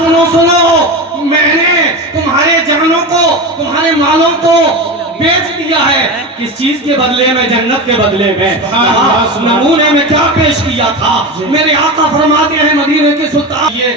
سنو سنو، میں نے تمہارے جانوں کو، تمہارے مالوں کو بیچ دیا ہے، کس چیز کے بدلے میں؟ جنت کے بدلے میں۔ نمونے میں کیا پیش کیا تھا؟ میرے آقا فرماتے ہیں مدینے کے سلطان، یہ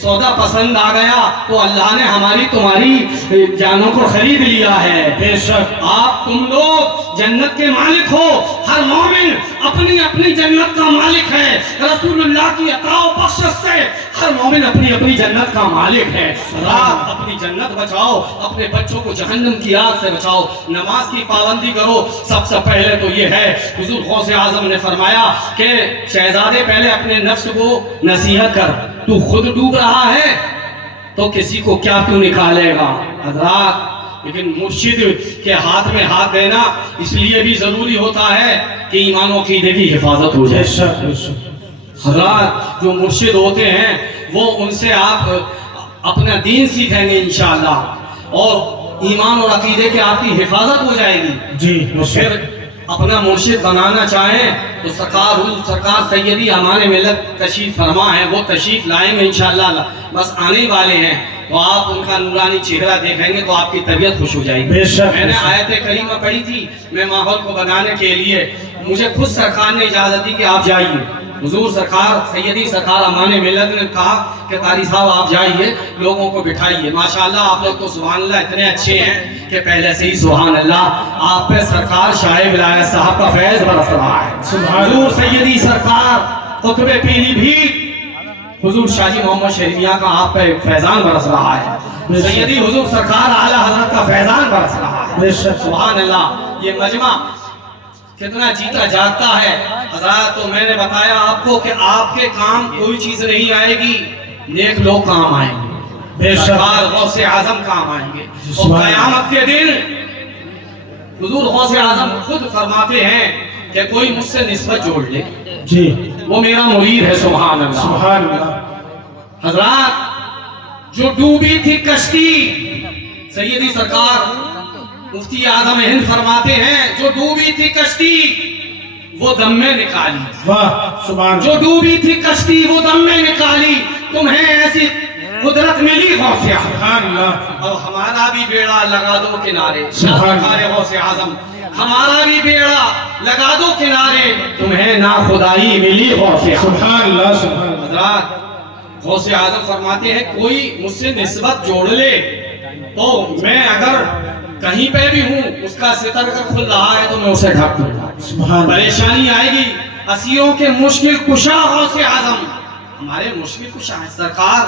سودا پسند آ گیا تو اللہ نے ہماری تمہاری جانوں کو خرید لیا ہے۔ بے شک آپ تم لوگ جنت کے مالک ہو، ہر مومن اپنی اپنی جنت کا مالک ہے۔ رسول اللہ کی عطا و بخشش سے ہر مومن اپنی اپنی جنت کا مالک ہے۔ رات اپنی جنت بچاؤ، اپنے بچوں کو جہنم کی آگ سے بچاؤ، نماز کی پابندی کرو۔ سب سے پہلے تو یہ ہے، حضور غوث اعظم نے فرمایا کہ شہزادے پہلے اپنے نفس کو نصیحت کر، تو خود ڈوب رہا ہے تو کسی کو کیا تو نکالے گا؟ حضرات لیکن مرشد کے ہاتھ میں ہاتھ دینا اس لیے بھی ضروری ہوتا ہے کہ ایمان و عقیدے کی حفاظت ہو جائے۔ حضرات جو مرشد ہوتے ہیں وہ ان سے آپ اپنا دین سیکھیں گے انشاءاللہ، اور ایمان اور عقیدے کے آپ کی حفاظت ہو جائے گی۔ جی پھر اپنا مرشد بنانا چاہیں تو سرکار سیدی امان ملت تشریف فرما ہے، وہ تشریف لائیں گے انشاءاللہ، بس آنے والے ہیں، تو آپ ان کا نورانی چہرہ دیکھیں گے تو آپ کی طبیعت خوش ہو جائے گی۔ میں نے آیت کریمہ پڑھی تھی، میں ماحول کو بنانے کے لیے، مجھے خود سرکار نے اجازت دی کہ آپ جائیے۔ حضور سرکار سیدی سرکار امان ملت نے کہا کہ قاری صاحب آپ جائیے، لوگوں کو بٹھائیے۔ ماشاءاللہ آپ لوگ تو سبحان اللہ اتنے اچھے ہیں کہ پہلے سے ہی سبحان اللہ آپ پہ سرکار شاہ ولایت صاحب کا فیض برس رہا ہے۔ حضور سیدی سرکار قطب پیری بھی حضور شاہ جی محمد شریف میاں کا آپ پہ فیضان برس رہا ہے، سیدی حضور سرکار اعلیٰ حضرت کا فیضان برس رہا ہے۔ سبحان اللہ، یہ مجمع کتنا جیتا جاگتا ہے۔ حضرات تو میں نے بتایا آپ کو کہ آپ کے کام کوئی چیز نہیں آئے گی، نیک لوگ کام آئیں گے، سرکار غوث اعظم کام آئیں گے، اور قیامت کے دن حضور غوث اعظم خود فرماتے ہیں کہ کوئی مجھ سے نسبت جوڑ لے جی وہ میرا مرید ہے۔ سبحان اللہ، سبحان اللہ۔ حضرات جو ڈوبی تھی کشتی، سیدی سرکار مفتی اعظم ہند فرماتے ہیں جو ڈوبی تھی کشتی وہ دم میں نکالی، واہ سبحان اللہ، جو ڈوبی تھی کشتی وہ دم میں نکالی، تمہیں ایسی قدرت ملی غوث اعظم، سبحان اللہ۔ اور ہمارا بھی بیڑا لگا دو کنارے، سرکار غوث اعظم ہمارا بھی بیڑا لگا دو کنارے، تمہیں نا خدائی ملی غوث اعظم، سبحان اللہ سبحان اللہ۔ حضرات غوث اعظم فرماتے ہیں کوئی مجھ سے نسبت جوڑ لے تو میں اگر کہیں پہ بھی ہوں اس کا ستر کا کھل رہا ہے تو میں اسے ڈھک دوں گا، پریشانی آئے گی۔ اسیروں کے مشکل کشا غوث اعظم ہمارے مشکل کشا ہیں، سرکار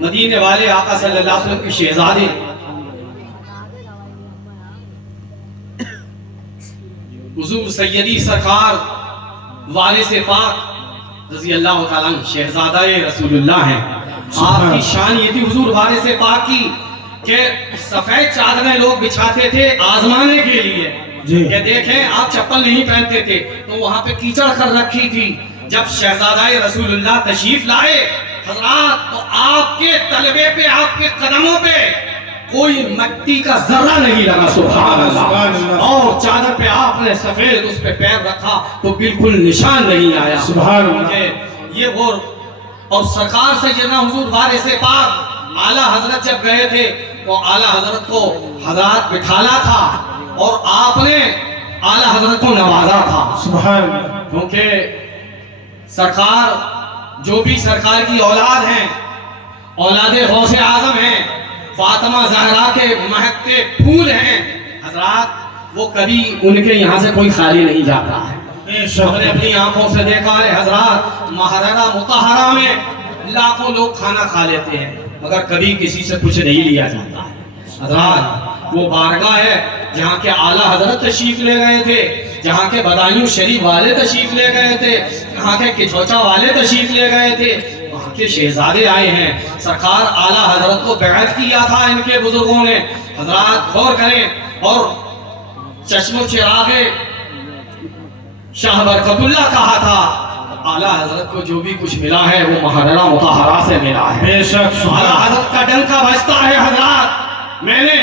مدینے والے آقا صلی اللہ علیہ وسلم کی شہزادے حضور سیدی سرکار وارث پاک رضی اللہ تعالیٰ عنہ شہزادہ رسول اللہ ہیں۔ آپ کی شان یہ تھی حضور وارث پاک کی کہ سفید چادریں لوگ بچھاتے تھے آزمانے کے لیے کہ دیکھیں آپ چپل نہیں پہنتے تھے تو وہاں پہ کیچڑ کر رکھی تھی۔ جب شہزادہ رسول اللہ تشریف لائے حضرات تو آپ کے تلوے پہ آپ کے قدموں پہ کوئی مٹی کا ذرہ نہیں لگا، سبحان اللہ، اور چادر پہ آپ نے سفید اس پہ پیر رکھا تو بالکل نشان نہیں آیا، سبحان اللہ۔ یہ وہ اور سرکار سیدنا حضور وارث پاک اعلیٰ حضرت جب گئے تھے تو اعلیٰ حضرت کو حضرات بٹھانا تھا اور آپ نے اعلیٰ حضرت کو نوازا تھا، سبحان اللہ، کیونکہ سرکار جو بھی سرکار کی اولاد ہیں، اولاد غوث اعظم ہیں، فاطمہ زہرا کے مہکتے پھول ہیں، حضرات وہ کبھی ان کے یہاں سے کوئی خالی نہیں جاتا ہے۔ ہم نے اپنی آنکھوں سے دیکھا ہے حضرات محررہ مطہرہ میں لاکھوں لوگ کھانا کھا لیتے ہیں مگر کبھی کسی سے کچھ نہیں لیا جاتا ہے۔ حضرات وہ بارگاہ ہے جہاں کے اعلیٰ حضرت تشریف لے گئے تھے، جہاں کے بدایوں شریف والے تشریف لے گئے تھے، جہاں کے کچھوچا والے تشریف لے گئے تھے، وہاں کے شہزادے آئے ہیں۔ سرکار اعلیٰ حضرت کو بیعت کیا تھا ان کے بزرگوں نے۔ حضرات غور کریں، اور چشم و چراغ شاہ برکت اللہ کہا تھا اعلیٰ حضرت کو جو بھی کچھ ملا ہے وہ محررہ مطہرہ سے ملا ہے، بے شک اعلیٰ حضرت کا ڈنکا بجتا ہے۔ حضرات میں نے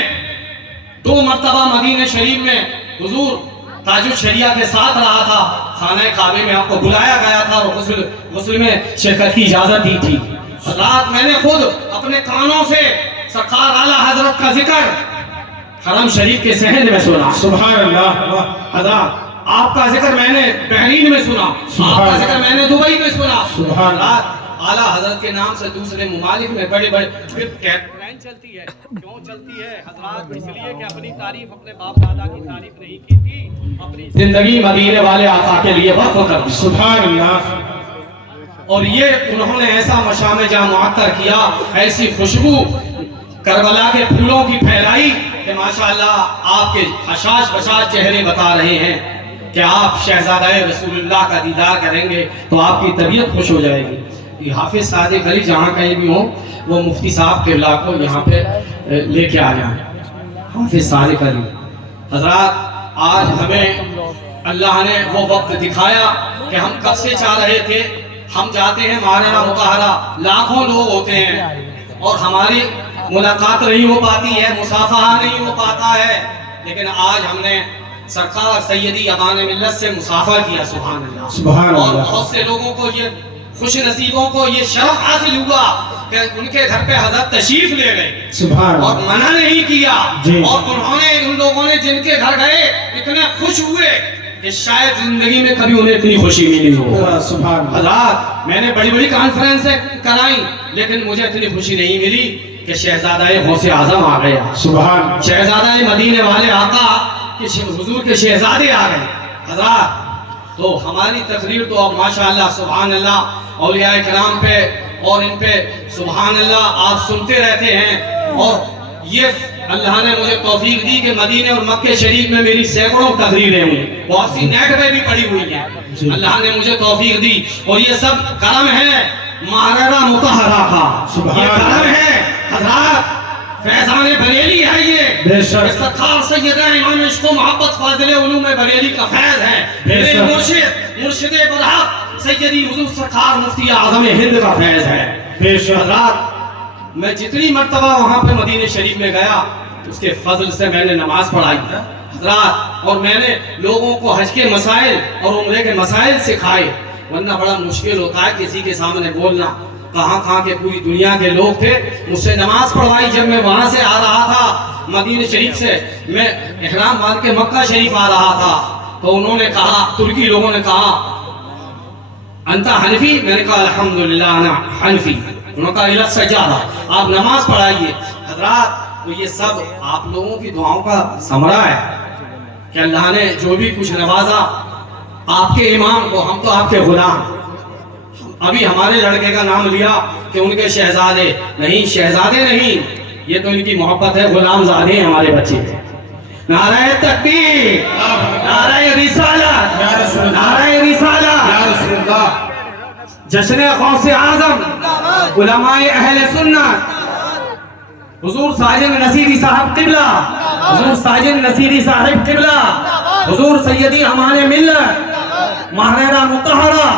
2 مرتبہ مدینہ شریف میں حضور تاج الشریعہ کے ساتھ رہا تھا، خانہ کعبے میں آپ کو بلایا گیا تھا اور غسل میں شرکت کی اجازت دی تھی۔ رات میں نے خود اپنے کانوں سے سرکار اعلیٰ حضرت کا ذکر حرم شریف کے صحن میں سنا. سبحان اللہ. حضرات آپ کا ذکر میں نے بحرین میں سنا, آپ کا ذکر میں نے دبئی میں سنا. سبحان اللہ. اعلیٰ حضرت کے نام سے دوسرے ممالک میں بڑے بڑے کیمپین چلتی ہے. کیوں چلتی ہے حضرات؟ اس لیے کہ اپنی تعریف اپنے باپ دادا کی تعریف نہیں کی تھی, اپنی زندگی مدینے والے آقا کے لیے وقف کر دی. سبحان اللہ. اور یہ انہوں نے ایسا مشام جاں معطر کیا, ایسی خوشبو کربلا کے پھولوں کی پھیلائی کہ ماشاءاللہ آپ کے حشاش بشاش چہرے بتا رہے ہیں کہ آپ شہزادہ رسول اللہ کا دیدار کریں گے تو آپ کی طبیعت خوش ہو جائے گی. یہ حافظ صادق علی جہاں کہیں بھی ہوں وہ مفتی صاحب قبلہ کو یہاں پہ لے کے آ جائیں. حافظ صادق علی حضرات, آج ہمیں اللہ نے وہ وقت دکھایا کہ ہم کب سے چاہ رہے تھے. ہم جاتے ہیں مہارانا مطہرہ, لاکھوں لوگ ہوتے ہیں اور ہماری ملاقات نہیں ہو پاتی ہے, مصافحہ نہیں ہو پاتا ہے, لیکن آج ہم نے سرکار سیدی امان ملت سے مصافحہ کیا. سبحان اللہ. سبحان اللہ. اور بہت سے لوگوں کو یہ خوش نصیبوں کو یہ شرف حاصل ہوا کہ ان کے گھر پہ حضرت تشریف لے گئے. سبحان اللہ. اور منع نہیں کیا. جی. اور انہوں نے ان لوگوں نے جن کے گھر گئے اتنے خوش ہوئے کہ شاید زندگی میں کبھی انہیں اتنی خوشی ملی ہو. سبحان اللہ. حضرات میں نے بڑی بڑی کانفرنسیں کرائیں لیکن مجھے اتنی خوشی نہیں ملی کہ شہزادہ غوث اعظم آ گیا. سبحان. شہزادہ مدینے والے آقا کہ حضور کے شہزادے آ گئے. حضرات تو ہماری تقریر تو اب ماشاءاللہ سبحان اللہ اولیاء کرام پہ اور ان پہ سبحان اللہ آپ سنتے رہتے ہیں. اور یہ اللہ نے مجھے توفیق دی کہ مدینے اور مکہ شریف میں میری سینکڑوں تقریریں ہوئی, بہت سی نیٹ پہ بھی پڑی ہوئی ہیں. اللہ نے مجھے توفیق دی اور یہ سب کرم ہے مہارانا مطہرہ کا. یہ کرم ہے حضرات, فیضان بریلی ہے. یہ سرکار سیدہ امام عشق و محبت فاضل علوم بریلی کا فیض ہے. میرے مرشد برحق سیدی حضور سرکار مفتی اعظم ہند کا فیض ہے. حضرات میں جتنی مرتبہ وہاں پہ مدینہ شریف میں گیا اس کے فضل سے میں نے نماز پڑھائی حضرات, اور میں نے لوگوں کو حج کے مسائل اور عمرے کے مسائل سکھائے. ورنہ بڑا مشکل ہوتا ہے کسی کے سامنے بولنا. کہاں کے پوری دنیا کے لوگ تھے, مجھ سے نماز پڑھوائی. جب میں وہاں سے آ رہا تھا مدینہ شریف سے, میں احرام باندھ کے مکہ شریف آ رہا تھا تو انہوں نے کہا, ترکی لوگوں نے کہا انتا حنفی؟ میں نے کہا الحمدللہ انا حنفی. انہوں نے کہا الہ سجادہ, آپ نماز پڑھائیے. حضرات تو یہ سب آپ لوگوں کی دعاؤں کا ثمرہ ہے کہ اللہ نے جو بھی کچھ نوازا آپ کے امام کو. ہم تو آپ کے غلام. ابھی ہمارے لڑکے کا نام لیا کہ ان کے شہزادے, نہیں شہزادے نہیں, یہ تو ان کی محبت ہے, غلام زادے ہیں ہمارے بچے. نعرہ تکبیر, نعرہ رسالت, نعرہ رسالت, جشن غوث اعظم, علماء اہل سنت, حضور ساجد نصیری صاحب قبلہ, حضور ساجد نصیری صاحب قبلہ, حضور سیدی امان ملت مہارانا مطہرہ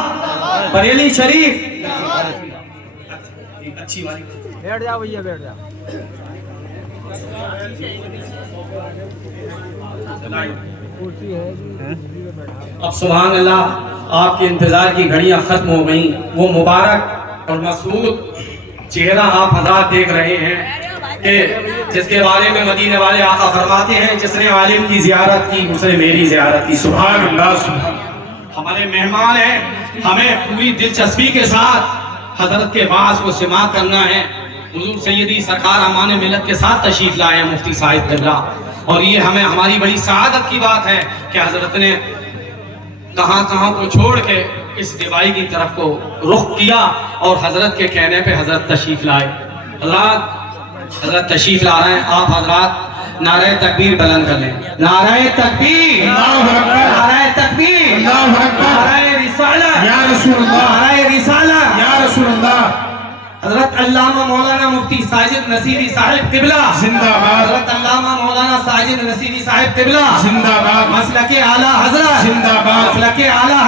بریلی شریف. اچھی والی بیٹھ جاؤ بھیا, بیٹھ جاؤ. اب سبحان اللہ آپ کے انتظار کی گھڑیاں ختم ہو گئیں. وہ مبارک اور مسعود چہرہ آپ حضرات دیکھ رہے ہیں کہ جس کے بارے میں مدینے والے آقا فرماتے ہیں جس نے عالم کی زیارت کی اس نے میری زیارت کی. سبحان اللہ. ہمارے مہمان ہیں, ہمیں پوری دلچسپی کے ساتھ حضرت کے باعث کو سماعت کرنا ہے. حضور سیدی سرکار امان ملت کے ساتھ تشریف لائے ہیں مفتی صاحب قبلہ, اور یہ ہماری بڑی سعادت کی بات ہے کہ حضرت نے کہاں کو چھوڑ کے اس دیوائی کی طرف کو رخ کیا اور حضرت کے کہنے پہ حضرت تشریف لائے. حضرت تشریف لا رہے ہیں. آپ حضرات نعرہ تکبیر بلند کر لیں. نعرہ تکبیر, نعرہ تکبیر, نعرہ رسالت یا رسول اللہ, نعرہ رسالت یا رسول اللہ. حضرت علامہ مولانا مفتی ساجد نصیری صاحب قبلہ زندہ باد. حضرت علامہ مولانا ساجد نصیری صاحب قبلہ زندہ باد. مسلک اعلیٰ حضرت زندہ باد. مسلک اعلیٰ